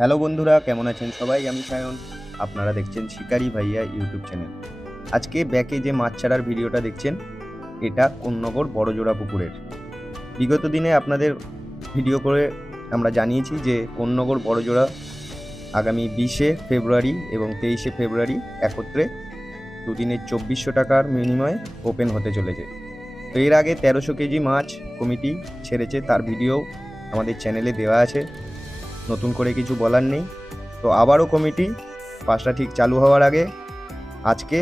Hello বন্ধুরা, কেমন আছেন সবাই? আমি সায়ন, আপনারা দেখছেন শিকারি ভাইয়া ইউটিউব চ্যানেল। আজকে ব্যাকে যে মাছ ছাড়ার ভিডিওটা দেখছেন, এটা কোন্নগর বড়জোড়া পুকুরের। বিগত দিনে আপনাদের ভিডিও করে আমরা জানিয়েছি যে কোন্নগর বড়জোড়া আগামী 20শে ফেব্রুয়ারি এবং 23শে ফেব্রুয়ারি একত্রে দুদিনের 2400 টাকার বিনিময়ে ওপেন হতে চলেছে। তো এর আগে 1300 কেজি মাছ কমিটি ছেড়েছে, তার ভিডিও আমাদের চ্যানেলে দেওয়া আছে, নতুন করে কিছু বলার নেই। তো আবারও কমিটি 5টা ঠিক চালু হওয়ার আগে আজকে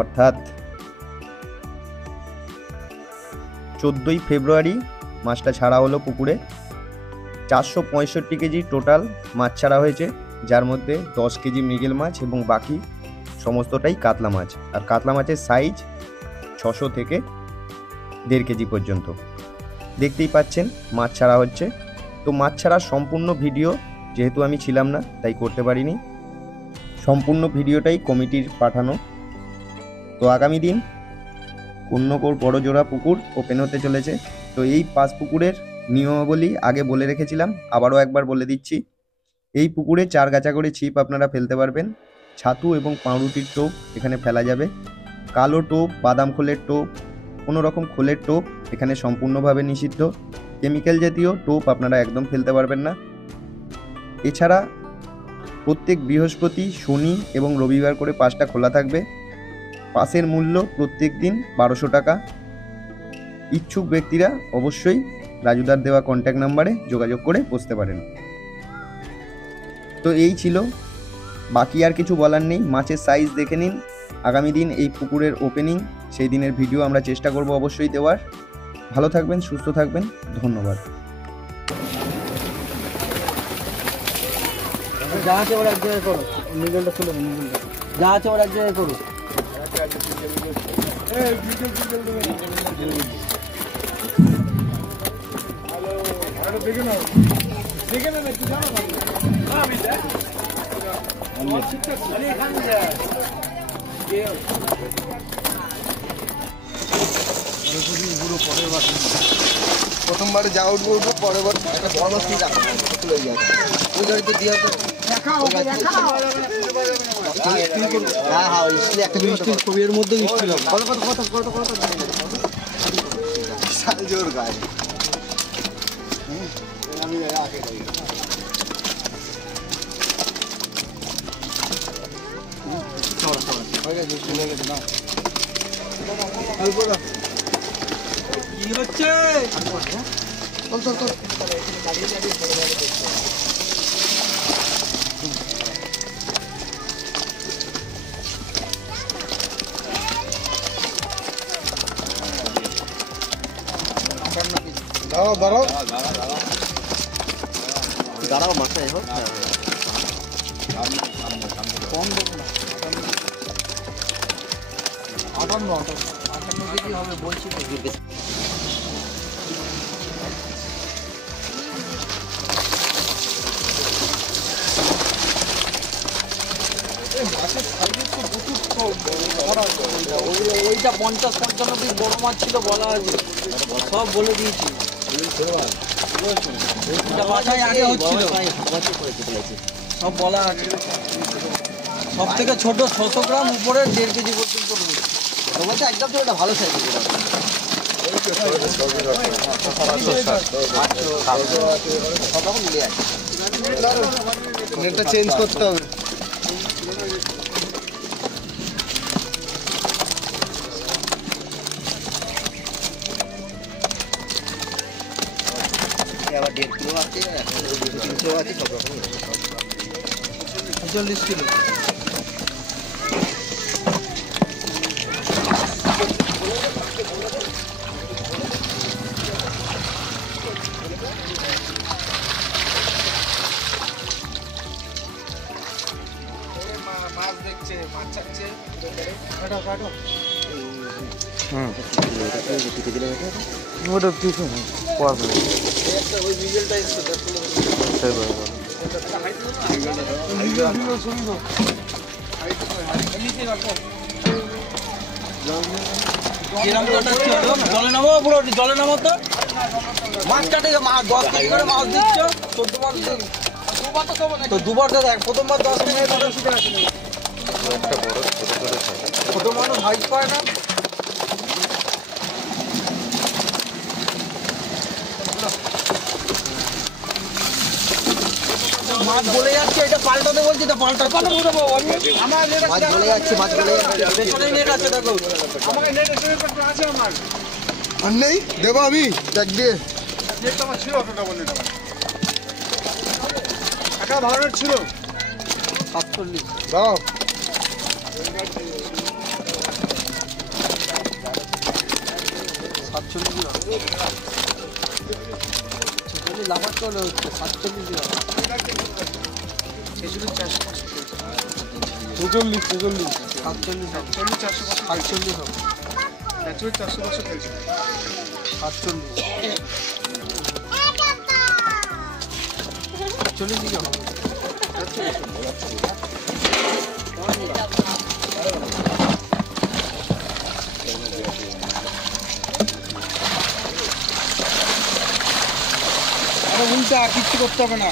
অর্থাৎ 14ই ফেব্রুয়ারি মাছটা ছাড়া হলো পুকুরে। 465 কেজি টোটাল মাছ ছাড়া হয়েছে, যার মধ্যে 10 কেজি মৃগেল মাছ এবং বাকি সমস্তটাই কাতলা মাছ। আর কাতলা মাছের সাইজ 600 থেকে 1.5 কেজি পর্যন্ত। দেখতেই পাচ্ছেন মাছ ছাড়া হচ্ছে। তো মাছ ছাড়ার সম্পূর্ণ ভিডিও যেহেতু আমি ছিলাম না তাই করতে পারিনি, সম্পূর্ণ ভিডিওটাই কমিটির পাঠানো। তো আগামী দিন কোন্নগর বড়জোড়া পুকুর ওপেন হতে চলেছে। তো এই 5 পুকুরের নিয়মাবলী আগে বলে রেখেছিলাম, আবারও একবার বলে দিচ্ছি। এই পুকুরে 4 গাছা করে ছিপ আপনারা ফেলতে পারবেন। ছাতু এবং পাউরুটির টোপ এখানে ফেলা যাবে। কালো টোপ, বাদাম খোলের টোপ, কোনো রকম খোলের টোপ এখানে সম্পূর্ণভাবে নিষিদ্ধ। কেমিক্যাল জাতীয় টোপ আপনারা একদম ফেলতে পারবেন না। এছাড়া প্রত্যেক বৃহস্পতি, শনি এবং রবিবার করে পাসটা খোলা থাকবে। পাসের মূল্য প্রত্যেক দিন 1200 টাকা। ইচ্ছুক ব্যক্তিরা অবশ্যই রাজুদার দেওয়া কন্ট্যাক্ট নাম্বারে যোগাযোগ করে বসতে পারেন। তো এই ছিল, বাকি আর কিছু বলার নেই। মাছের সাইজ দেখে নিন। আগামী দিন এই পুকুরের ওপেনিং, সেই দিনের ভিডিও আমরা চেষ্টা করব অবশ্যই দেওয়ার। ভালো থাকবেন, সুস্থ থাকবেন, ধন্যবাদ। যা আছে ওরা এক জায়গায় করো, নিগলটা খুলে নিগলটা যা আছে ওরা এক জায়গায় করো। দেখে নাও একটু জানো প্রথমবারে যা উঠবো পরের বার একটা বড় স্পিড চলে যায় ওই গাড়িতে দিয়ে হতো ছবির মধ্যে জোর গায়ে কি হচ্ছে? দাঁড়াও মাথায় হোক কম দেখো না, 58 কেজি হবে বলছি তো। ওইটা 50-55 বড় মাছ ছিল বলা আছে, সব বলে দিয়েছি। আগে হচ্ছিল সব বলা আছে। সব থেকে ছোট 600 গ্রাম, উপরে 1.5 কেজি পর্যন্ত রয়েছে। একদম তো এটা ভালো সাইজ নেটটা চেঞ্জ করতে হবে। আবার 1.5 কিলো আছে, 300 আছে, সব রকম 40 কিলো। মাছ দেখছে, মাছ চাচ্ছে, কাটো কাটো। ওটা কিছু না পারবে ওই মিগেলটা জলে নামো, পুরো জলে নামো তো। মাছ কাটে 10 কেজি করে মাছ দিচ্ছ, 14 মাছ তো দুবার তো দেখ, প্রথমবার 10 মিনিট ছোট মানুষ হাইট পায় না। মাছ বলে যাচ্ছে, এটা পাল্টাতে বলছি, এটা পাল্টা মাছ বলে যাচ্ছে, মাছ বলে যাচ্ছে। পেছনে নেট আছে দেখো, আর নেই দেবো আমি দেখ দিয়ে ছিল 47। দাও। লাফার চলে হচ্ছে 47। উল্টা কিচ্ছু করতে হবে না।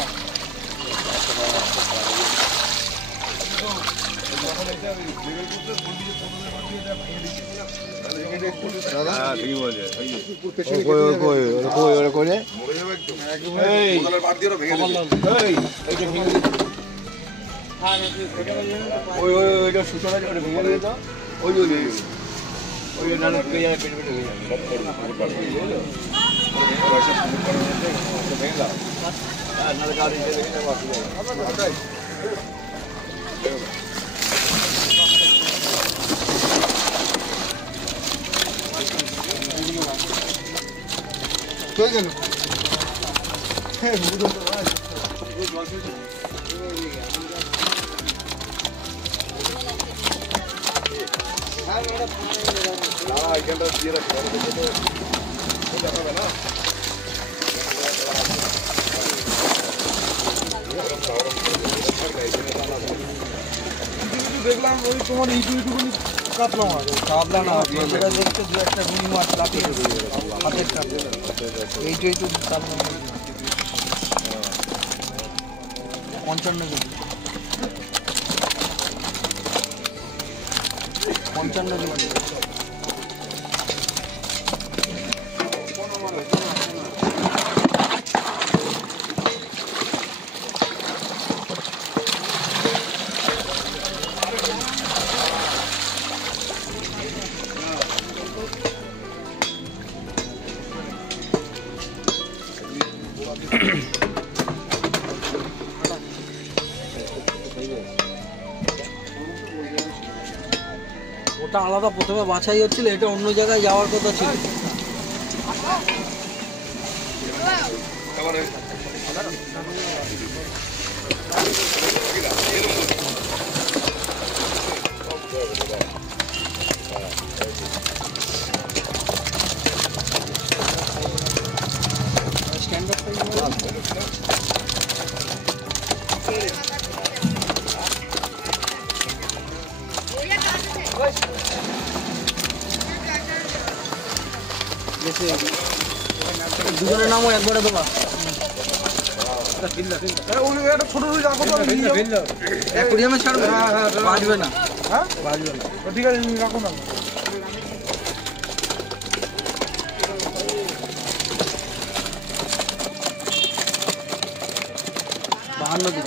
দেখলাম ওই তোমার এইটুকুনি কাতলা মাছ, কাতলা না যেটা দেখতে দু একটা রুই মাছ লাফিয়ে হাতের কাছে এইটাই তো কাতলা মাছ। 55 কেজি, 55 কেজি। ওটা আলাদা প্রথমে বাছাই হচ্ছিল, এটা অন্য জায়গায় যাওয়ার কথা ছিল। দুজনের নামও একবারে দেবা। অ্যাকোয়ারিয়ামে ছাড়বে, বাজবে না, বাজবে না। ঠিক আছে রাখো না। 52 দিন।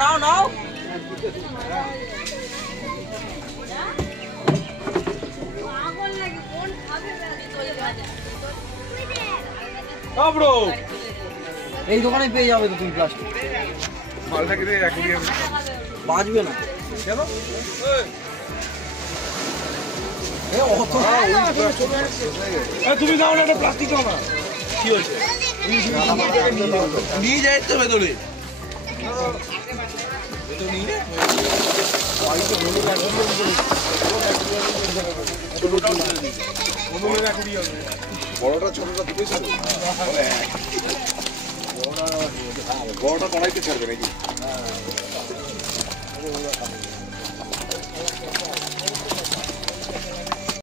নাও নাও এই দোকানে পেয়ে যাবে তো তুমি প্লাস্টিক মালটা কিনে বাজবে না কেন তুমি দাও না প্লাস্টিক দাও না কি হয়েছে নিয়ে যাই তো ভেতরে নিয়ে বড়টা ছোটটা দুটোই ছিল বড়টা কড়াইতে ছাড়বে নাকি